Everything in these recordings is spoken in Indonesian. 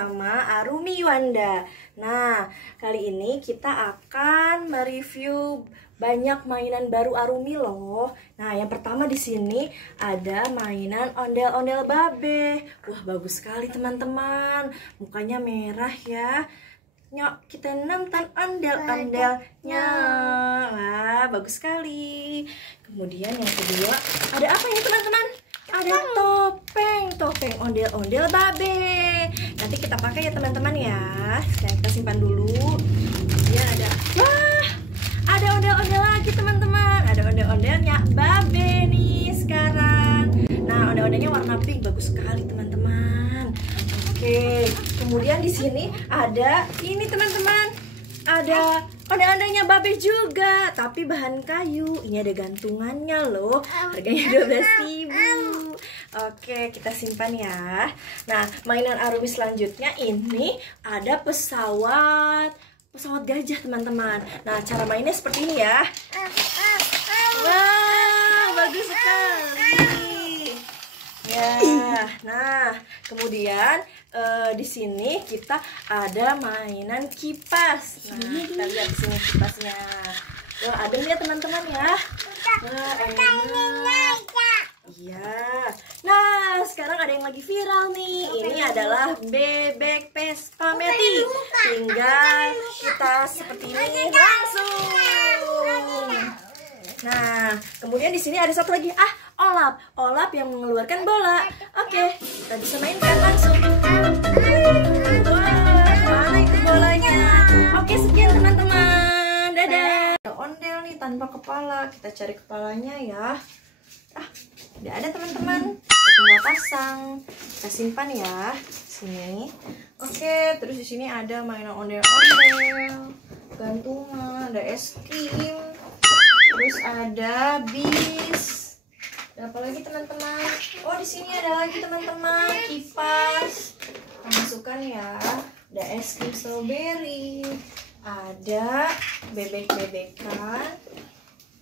bersama Arumi Yuanda. Nah, kali ini kita akan mereview banyak mainan baru Arumi loh. Nah, yang pertama di sini ada mainan ondel-ondel babe. Wah, bagus sekali teman-teman. Mukanya merah ya. Nyok, kita nonton ondel-ondelnya. Wah, bagus sekali. Kemudian yang kedua, ada apa ya teman-teman? Ada topeng ondel-ondel babe. Nanti kita pakai ya teman-teman ya. Sekarang kita simpan dulu. Kemudian ada ondel-ondel lagi teman-teman. Ada ondel-ondelnya babe nih sekarang. Nah, ondel-ondelnya warna pink, bagus sekali teman-teman. Oke, kemudian di sini ada ini teman-teman. Ada ondel-ondelnya babe juga, tapi bahan kayu. Ini ada gantungannya loh. Harganya 12.000. Oke, kita simpan ya. Nah, mainan Arumi selanjutnya ini ada pesawat gajah teman-teman. Nah, cara mainnya seperti ini ya. Wow, bagus sekali. Ya, nah, kemudian di sini kita ada mainan kipas. Nah, kita lihat di sini kipasnya. Wah, adem ya teman-teman ya. Wah, enak. Iya. Nah, sekarang ada yang lagi viral nih. Ini adalah bebek Pespameti. Tinggal kita seperti ini langsung. Nah, kemudian di sini ada satu lagi. Olap yang mengeluarkan bola. Oke, kita bisa mainkan langsung. Wah, mana itu bolanya? Oke, sekian teman-teman. Dadah. Ada ondel nih tanpa kepala. Kita cari kepalanya ya. Udah ada teman-teman. Kita tinggal pasang. Kita simpan ya. Sini. Oke, terus di sini ada mainan ondel-ondel, gantungan, ada es krim. Terus ada bis. Ada apa lagi teman-teman? Oh, di sini ada lagi teman-teman, kipas. Kita masukkan ya. Ada es krim strawberry. Ada bebek-bebekan.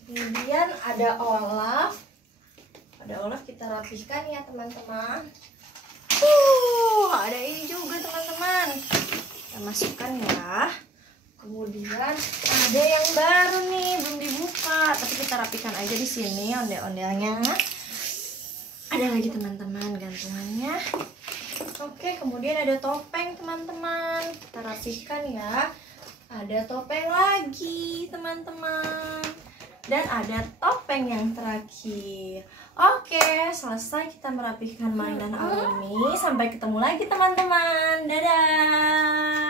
Kemudian ada olaf. Ada olaf, kita rapihkan ya teman-teman. Ada ini juga teman-teman. Kita masukkan ya. Kemudian ada yang baru nih, belum dibuka, tapi kita rapikan aja di sini ondel-ondelnya. Ada lagi teman-teman gantungannya. Oke, kemudian ada topeng teman-teman. Kita rapikan ya. Ada topeng lagi teman-teman. Dan ada topeng yang terakhir. Oke, selesai kita merapihkan mainan Arumi. Sampai ketemu lagi teman-teman. Dadah.